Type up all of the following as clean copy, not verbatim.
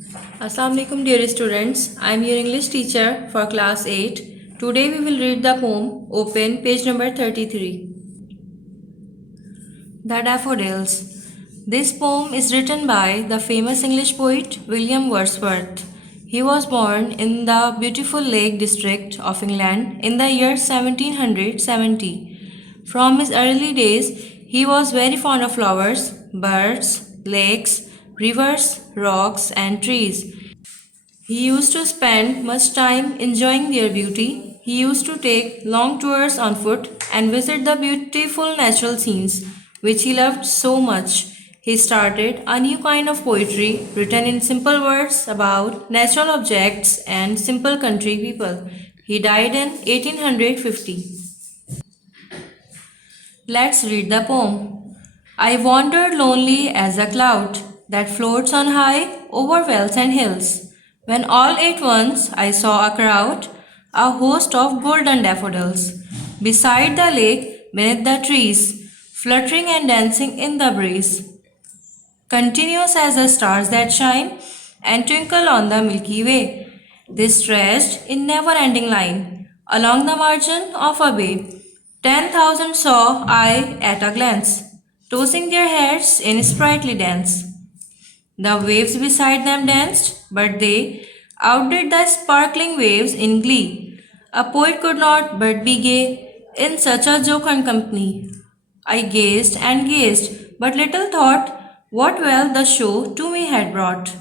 Assalamu alaikum dear students. I am your English teacher for class 8. Today we will read the poem Open page number 33. The Daffodils. This poem is written by the famous English poet William Wordsworth. He was born in the beautiful Lake District of England in the year 1770. From his early days, he was very fond of flowers, birds, lakes, rivers, rocks, and trees. He used to spend much time enjoying their beauty. He used to take long tours on foot and visit the beautiful natural scenes which he loved so much. He started a new kind of poetry written in simple words about natural objects and simple country people. He died in 1850. Let's read the poem. I wandered lonely as a cloud that floats on high over wells and hills. When all at once I saw a crowd, a host of golden daffodils, beside the lake, beneath the trees, fluttering and dancing in the breeze, continuous as the stars that shine and twinkle on the Milky Way. They stretched in never-ending line along the margin of a bay. 10,000 saw I at a glance, tossing their heads in sprightly dance. The waves beside them danced, but they outdid the sparkling waves in glee. A poet could not but be gay in such a jocund company. I gazed and gazed, but little thought what wealth the show to me had brought.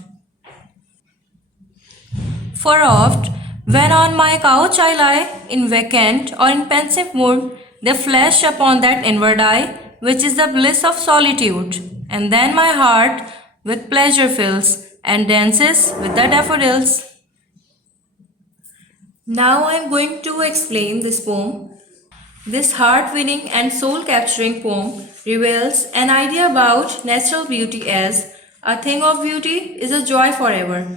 For oft, when on my couch I lie, in vacant or in pensive mood, they flash upon that inward eye, which is the bliss of solitude. And then my heart with pleasure fills and dances with the daffodils. Now I am going to explain this poem. This heart-winning and soul-capturing poem reveals an idea about natural beauty as a thing of beauty is a joy forever.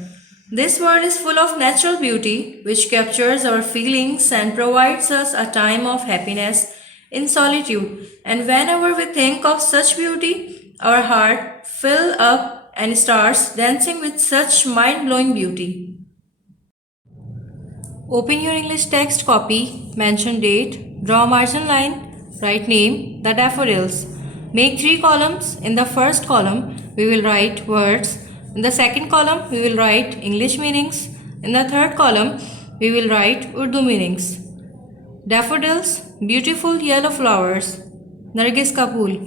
This world is full of natural beauty which captures our feelings and provides us a time of happiness in solitude. And whenever we think of such beauty, our heart fills up and starts dancing with such mind-blowing beauty. Open your English text copy, mention date, draw a margin line, write name, the daffodils. Make 3 columns. In the first column, we will write words. In the second column, we will write English meanings. In the third column, we will write Urdu meanings. Daffodils, beautiful yellow flowers. Nargis ka phool,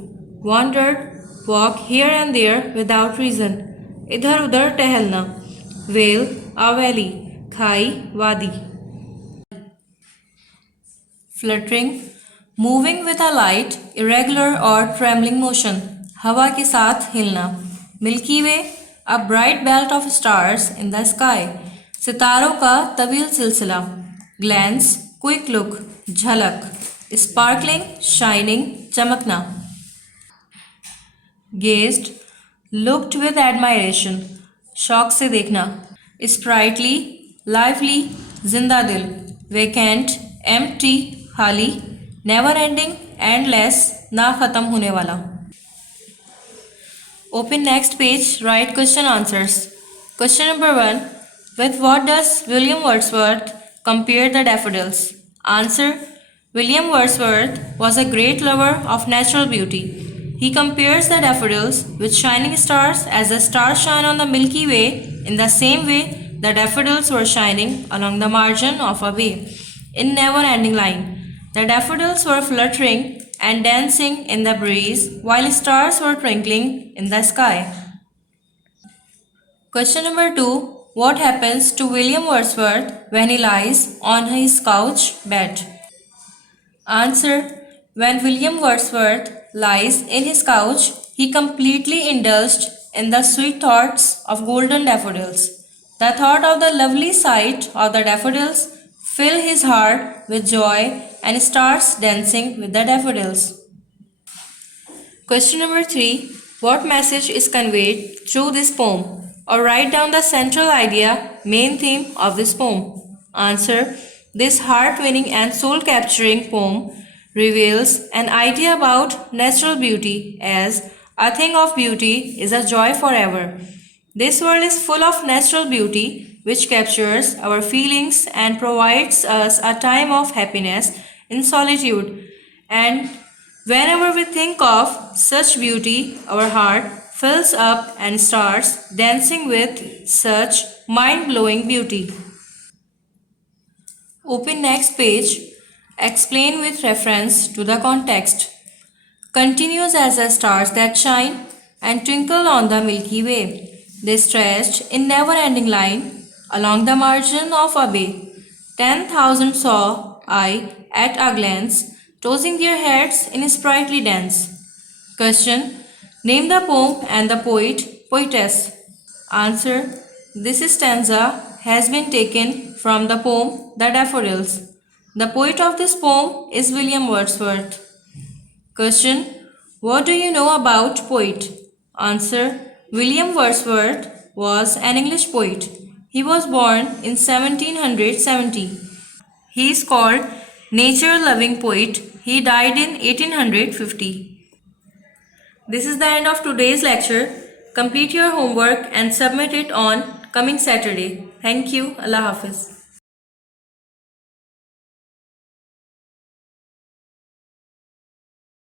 wandered, walk here and there without reason. Idhar udhar टहलना. Vale, a valley. Khai, wadi. Fluttering, moving with a light, irregular or trembling motion. हवा के साथ हिलना. Milky Way, a bright belt of stars in the sky. सितारों का तवील सिलसिला. Glance, quick look, झलक. Sparkling, shining, चमकना. Gazed, looked with admiration. शौक से देखना. Sprightly, lively, जिंदा दिल. Vacant, empty, खाली. Never ending, endless, ना खत्म होने वाला. Open next page, write question answers. Question number 1. With what does William Wordsworth compare the daffodils? Answer. William Wordsworth was a great lover of natural beauty. He compares the daffodils with shining stars as the stars shine on the Milky Way. In the same way, the daffodils were shining along the margin of a bay in never-ending line. The daffodils were fluttering and dancing in the breeze while stars were twinkling in the sky. Question number 2. What happens to William Wordsworth when he lies on his couch bed? Answer. When William Wordsworth lies in his couch, he completely indulged in the sweet thoughts of golden daffodils. The thought of the lovely sight of the daffodils fill his heart with joy and starts dancing with the daffodils. Question number 3. What message is conveyed through this poem? Or write down the central idea, main theme of this poem. Answer. This heart-winning and soul-capturing poem reveals an idea about natural beauty as a thing of beauty is a joy forever. This world is full of natural beauty which captures our feelings and provides us a time of happiness in solitude. And whenever we think of such beauty, our heart fills up and starts dancing with such mind blowing beauty. Open next page. Explain with reference to the context. Continues as the stars that shine and twinkle on the Milky Way. They stretched in never ending line along the margin of a bay. 10,000 saw I at a glance, tossing their heads in sprightly dance. Question. Name the poem and the poet, poetess. Answer. This stanza has been taken from the poem The Daffodils. The poet of this poem is William Wordsworth. Question. What do you know about poet? Answer. William Wordsworth was an English poet. He was born in 1770. He is called nature-loving poet. He died in 1850. This is the end of today's lecture. Complete your homework and submit it on coming Saturday. Thank you. Allah Hafiz.